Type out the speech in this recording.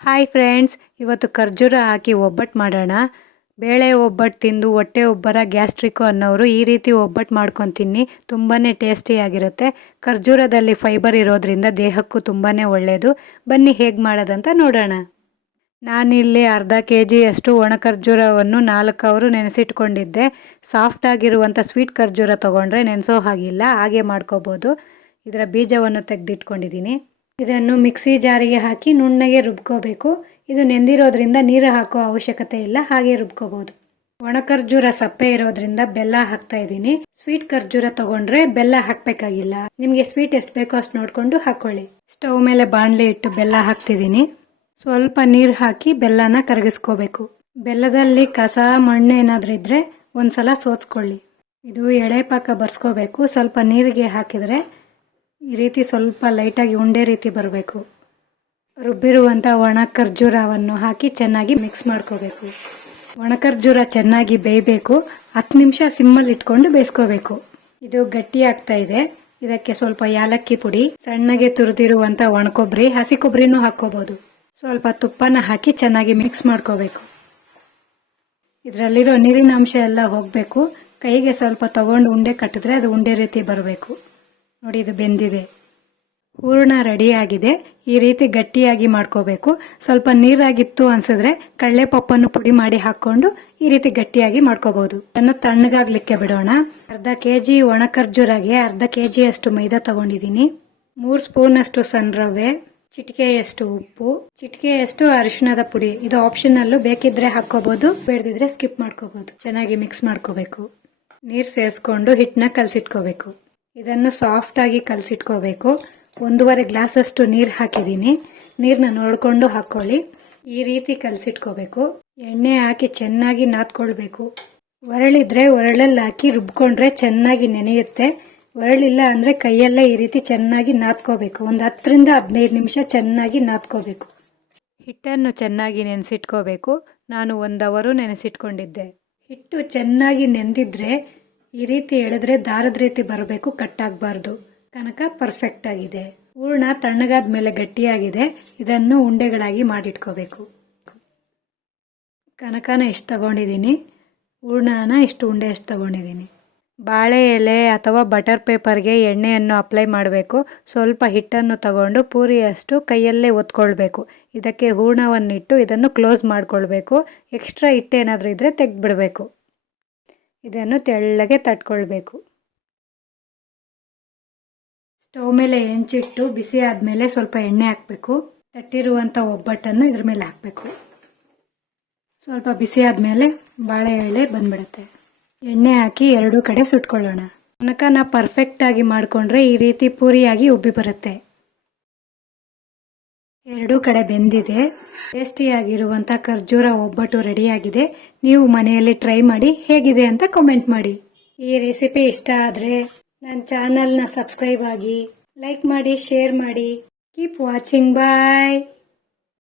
Hi friends ಇವತ್ತು ಖರ್ಜೂರ ಹಾಕಿ ಒಬ್ಬಟ್ಟು ಮಾಡೋಣ. ಬೇಳೆ ಒಬ್ಬಟ್ಟು ತಿಂದು ಹೊಟ್ಟೆ ಒಬ್ಬರ ಗ್ಯಾಸ್ಟ್ರಿಕ್ಕು ಅನ್ನೋರು ಈ ರೀತಿ ಒಬ್ಬಟ್ಟು ಮಾಡ್ಕೊಂಡು ತಿನ್ನಿ ತುಂಬಾ ಟೇಸ್ಟಿಯಾಗಿರುತ್ತೆ ಖರ್ಜೂರದಲ್ಲಿ ಫೈಬರ್ ಇರೋದ್ರಿಂದ ದೇಹಕ್ಕೂ ತುಂಬಾ ಒಳ್ಳೆಯದು ಬನ್ನಿ ಹೇಗೆ ಮಾಡೋದಂತ ನೋಡೋಣ. ನಾನಿಲ್ಲಿ ಅರ್ಧ ಕೆ ಜಿಯಷ್ಟು ಒಣ ಖರ್ಜೂರವನ್ನು ನಾಲ್ಕು ಅವರು ನೆನೆಸಿಟ್ಕೊಂಡಿದ್ದೆ. ಸಾಫ್ಟ್ ಆಗಿರುವಂಥ ಸ್ವೀಟ್ ಖರ್ಜೂರ ತೊಗೊಂಡ್ರೆ ನೆನೆಸೋ ಹಾಗಿಲ್ಲ, ಹಾಗೆ ಮಾಡ್ಕೋಬೋದು. ಇದರ ಬೀಜವನ್ನು ತೆಗೆದಿಟ್ಕೊಂಡಿದ್ದೀನಿ. ಇದನ್ನು ಮಿಕ್ಸಿ ಜಾರಿಗೆ ಹಾಕಿ ನುಣ್ಣಗೆ ರುಬ್ಕೋಬೇಕು. ಇದು ನೆಂದಿರೋದ್ರಿಂದ ನೀರು ಹಾಕೋ ಅವಶ್ಯಕತೆ ಇಲ್ಲ, ಹಾಗೆ ರುಬ್ಕೋಬಹುದು ಒಣ ಖರ್ಜೂರ ಸಪ್ಪೆ ಇರೋದ್ರಿಂದ ಬೆಲ್ಲ ಹಾಕ್ತಾ ಇದ್ದೀನಿ. ಸ್ವೀಟ್ ಖರ್ಜೂರ ತಗೊಂಡ್ರೆ ಬೆಲ್ಲ ಹಾಕ್ಬೇಕಾಗಿಲ್ಲ. ನಿಮಗೆ ಸ್ವೀಟ್ ಎಷ್ಟು ಬೇಕೋ ಅಷ್ಟು ನೋಡ್ಕೊಂಡು ಹಾಕೊಳ್ಳಿ. ಸ್ಟವ್ ಮೇಲೆ ಬಾಣಲೆ ಇಟ್ಟು ಬೆಲ್ಲ ಹಾಕ್ತಿದ್ದೀನಿ. ಸ್ವಲ್ಪ ನೀರು ಹಾಕಿ ಬೆಲ್ಲನ ಕರಗಿಸ್ಕೋಬೇಕು. ಬೆಲ್ಲದಲ್ಲಿ ಕಸ, ಮಣ್ಣು ಏನಾದರೂ ಇದ್ರೆ ಒಂದ್ಸಲ ಸೋಸ್ಕೊಳ್ಳಿ ಇದು ಎಳೆ ಪಾಕ ಬರ್ಸ್ಕೋಬೇಕು. ಸ್ವಲ್ಪ ನೀರಿಗೆ ಹಾಕಿದರೆ ಈ ರೀತಿ ಸ್ವಲ್ಪ ಲೈಟಾಗಿ ಉಂಡೆ ರೀತಿ ಬರಬೇಕು. ರುಬ್ಬಿರುವಂಥ ಒಣ ಖರ್ಜೂರವನ್ನು ಹಾಕಿ ಚೆನ್ನಾಗಿ ಮಿಕ್ಸ್ ಮಾಡ್ಕೋಬೇಕು. ಒಣ ಖರ್ಜೂರ ಚೆನ್ನಾಗಿ ಬೇಯಬೇಕು. ಹತ್ತು ನಿಮಿಷ ಸಿಮ್ಮಲ್ಲಿ ಇಟ್ಕೊಂಡು ಬೇಯಿಸ್ಕೋಬೇಕು. ಇದು ಗಟ್ಟಿ ಆಗ್ತಾ ಇದೆ. ಇದಕ್ಕೆ ಸ್ವಲ್ಪ ಯಾಲಕ್ಕಿ ಪುಡಿ, ಸಣ್ಣಗೆ ತುರಿದಿರುವಂಥ ಒಣಕೊಬ್ಬರಿ, ಹಸಿ ಕೊಬ್ಬರಿನೂ ಹಾಕ್ಕೋಬೋದು. ಸ್ವಲ್ಪ ತುಪ್ಪನ ಹಾಕಿ ಚೆನ್ನಾಗಿ ಮಿಕ್ಸ್ ಮಾಡ್ಕೋಬೇಕು. ಇದರಲ್ಲಿರೋ ನೀರಿನ ಅಂಶ ಎಲ್ಲ ಹೋಗಬೇಕು. ಕೈಗೆ ಸ್ವಲ್ಪ ತಗೊಂಡು ಉಂಡೆ ಕಟ್ಟಿದ್ರೆ ಅದು ಉಂಡೆ ರೀತಿ ಬರಬೇಕು. ನೋಡಿ ಇದು ಬೆಂದಿದೆ. ಹೂರ್ಣ ರೆಡಿಯಾಗಿದೆ. ಈ ರೀತಿ ಗಟ್ಟಿಯಾಗಿ ಮಾಡ್ಕೋಬೇಕು. ಸ್ವಲ್ಪ ನೀರಾಗಿತ್ತು ಅನ್ಸಿದ್ರೆ ಕಡಲೆ ಪಪ್ಪನ್ನು ಪುಡಿ ಮಾಡಿ ಹಾಕೊಂಡು ಈ ರೀತಿ ಗಟ್ಟಿಯಾಗಿ ಮಾಡ್ಕೋಬಹುದು. ಅದನ್ನು ತಣ್ಣಗಾಗ್ಲಿಕ್ಕೆ ಬಿಡೋಣ. ಅರ್ಧ ಕೆಜಿ ಒಣ ಖರ್ಜೂರಾಗೆ ಅರ್ಧ ಕೆಜಿ ಅಷ್ಟು ಮೈದಾ ತಗೊಂಡಿದ್ದೀನಿ. ಮೂರು ಸ್ಪೂನ್ ಅಷ್ಟು ಸಣ್ಣ ರವೆ ಚಿಟಿಕೆಯಷ್ಟು ಉಪ್ಪು, ಚಿಟಿಕೆಯಷ್ಟು ಅರಿಶಿಣದ ಪುಡಿ. ಇದು ಆಪ್ಷನಲ್ಲೂ ಬೇಕಿದ್ರೆ ಹಾಕೋಬಹುದು ಬೇಡದಿದ್ರೆ ಸ್ಕಿಪ್ ಮಾಡ್ಕೋಬಹುದು. ಚೆನ್ನಾಗಿ ಮಿಕ್ಸ್ ಮಾಡ್ಕೋಬೇಕು. ನೀರು ಸೇರಿಸ್ಕೊಂಡು ಹಿಟ್ಟನ್ನ ಕಲಸಿಟ್ಕೋಬೇಕು. ಇದನ್ನು ಸಾಫ್ಟಾಗಿ ಕಲಸಿಟ್ಕೋಬೇಕು. ಒಂದೂವರೆ ಗ್ಲಾಸಷ್ಟು ನೀರು ಹಾಕಿದ್ದೀನಿ. ನೀರನ್ನ ನೋಡಿಕೊಂಡು ಹಾಕ್ಕೊಳ್ಳಿ ಈ ರೀತಿ ಕಲಸಿಟ್ಕೋಬೇಕು. ಎಣ್ಣೆ ಹಾಕಿ ಚೆನ್ನಾಗಿ ನಾದ್ಕೊಳ್ಬೇಕು. ಒರಳಿದ್ರೆ ಒರಳಲ್ಲಿ ಹಾಕಿ ರುಬ್ಕೊಂಡ್ರೆ ಚೆನ್ನಾಗಿ ನೆನೆಯುತ್ತೆ. ಒರಳಿಲ್ಲ ಅಂದ್ರೆ ಕೈಯಲ್ಲೇ ಈ ರೀತಿ ಚೆನ್ನಾಗಿ ನಾದ್ಕೋಬೇಕು. ಒಂದು ಹತ್ತರಿಂದ ಹದಿನೈದು ನಿಮಿಷ ಚೆನ್ನಾಗಿ ನಾದ್ಕೋಬೇಕು. ಹಿಟ್ಟನ್ನು ಚೆನ್ನಾಗಿ ನೆನೆಸಿಟ್ಕೋಬೇಕು. ನಾನು ಒಂದು ಅವರು ನೆನೆಸಿಟ್ಕೊಂಡಿದ್ದೆ. ಹಿಟ್ಟು ಚೆನ್ನಾಗಿ ನೆಂದಿದ್ರೆ ಈ ರೀತಿ ಎಳೆದ್ರೆ ದಾರದ ರೀತಿ ಬರಬೇಕು, ಕಟ್ಟಾಗಬಾರ್ದು. ಕನಕ ಪರ್ಫೆಕ್ಟ್ ಆಗಿದೆ. ಹೂರ್ಣ ತಣ್ಣಗಾದ ಮೇಲೆ ಗಟ್ಟಿಯಾಗಿದೆ. ಇದನ್ನು ಉಂಡೆಗಳಾಗಿ ಮಾಡಿಟ್ಕೋಬೇಕು. ಕನಕನ ಇಷ್ಟು ತಗೊಂಡಿದ್ದೀನಿ ಹೂರ್ಣನ ಇಷ್ಟು ಉಂಡೆ ಎಷ್ಟು ತಗೊಂಡಿದ್ದೀನಿ ಬಾಳೆ ಎಲೆ ಅಥವಾ ಬಟರ್ ಪೇಪರ್ಗೆ ಎಣ್ಣೆಯನ್ನು ಅಪ್ಲೈ ಮಾಡಬೇಕು. ಸ್ವಲ್ಪ ಹಿಟ್ಟನ್ನು ತಗೊಂಡು ಪೂರಿಯಷ್ಟು ಕೈಯಲ್ಲೇ ಒತ್ಕೊಳ್ಬೇಕು. ಇದಕ್ಕೆ ಹೂರ್ಣವನ್ನಿಟ್ಟು ಇದನ್ನು ಕ್ಲೋಸ್ ಮಾಡಿಕೊಳ್ಬೇಕು. ಎಕ್ಸ್ಟ್ರಾ ಹಿಟ್ಟೇನಾದರೂ ಇದ್ದರೆ ತೆಗೆದ್ಬಿಡಬೇಕು. ಇದನ್ನು ತೆಳ್ಳಗೆ ತಟ್ಕೊಳ್ಬೇಕು. ಸ್ಟವ್ ಮೇಲೆ ಹೆಂಚಿಟ್ಟು ಬಿಸಿ ಆದಮೇಲೆ ಸ್ವಲ್ಪ ಎಣ್ಣೆ ಹಾಕಬೇಕು. ತಟ್ಟಿರುವಂಥ ಒಬ್ಬಟ್ಟನ್ನು ಇದ್ರ ಮೇಲೆ ಹಾಕಬೇಕು. ಸ್ವಲ್ಪ ಬಿಸಿ ಆದಮೇಲೆ ಬಾಳೆ ಎಳೆ ಬಂದ್ಬಿಡುತ್ತೆ. ಎಣ್ಣೆ ಹಾಕಿ ಎರಡೂ ಕಡೆ ಸುಟ್ಕೊಳ್ಳೋಣ. ಕನಕನ ಪರ್ಫೆಕ್ಟ್ ಆಗಿ ಮಾಡಿಕೊಂಡ್ರೆ ಈ ರೀತಿ ಪೂರಿಯಾಗಿ ಉಬ್ಬಿ ಬರುತ್ತೆ. ಎರಡೂ ಕಡೆ ಬೆಂದಿದೆ. ಟೇಸ್ಟಿಯಾಗಿರುವಂಥ ಖರ್ಜೂರ ಒಬ್ಬಟ್ಟು ರೆಡಿಯಾಗಿದೆ. ನೀವು ಮನೆಯಲ್ಲಿ ಟ್ರೈ ಮಾಡಿ ಹೇಗಿದೆ ಅಂತ ಕಮೆಂಟ್ ಮಾಡಿ. ಈ ರೆಸಿಪಿ ಇಷ್ಟ ಆದರೆ ನನ್ನ ಚಾನಲ್ನ ಸಬ್ಸ್ಕ್ರೈಬ್ ಆಗಿ ಲೈಕ್ ಮಾಡಿ ಶೇರ್ ಮಾಡಿ. Keep watching bye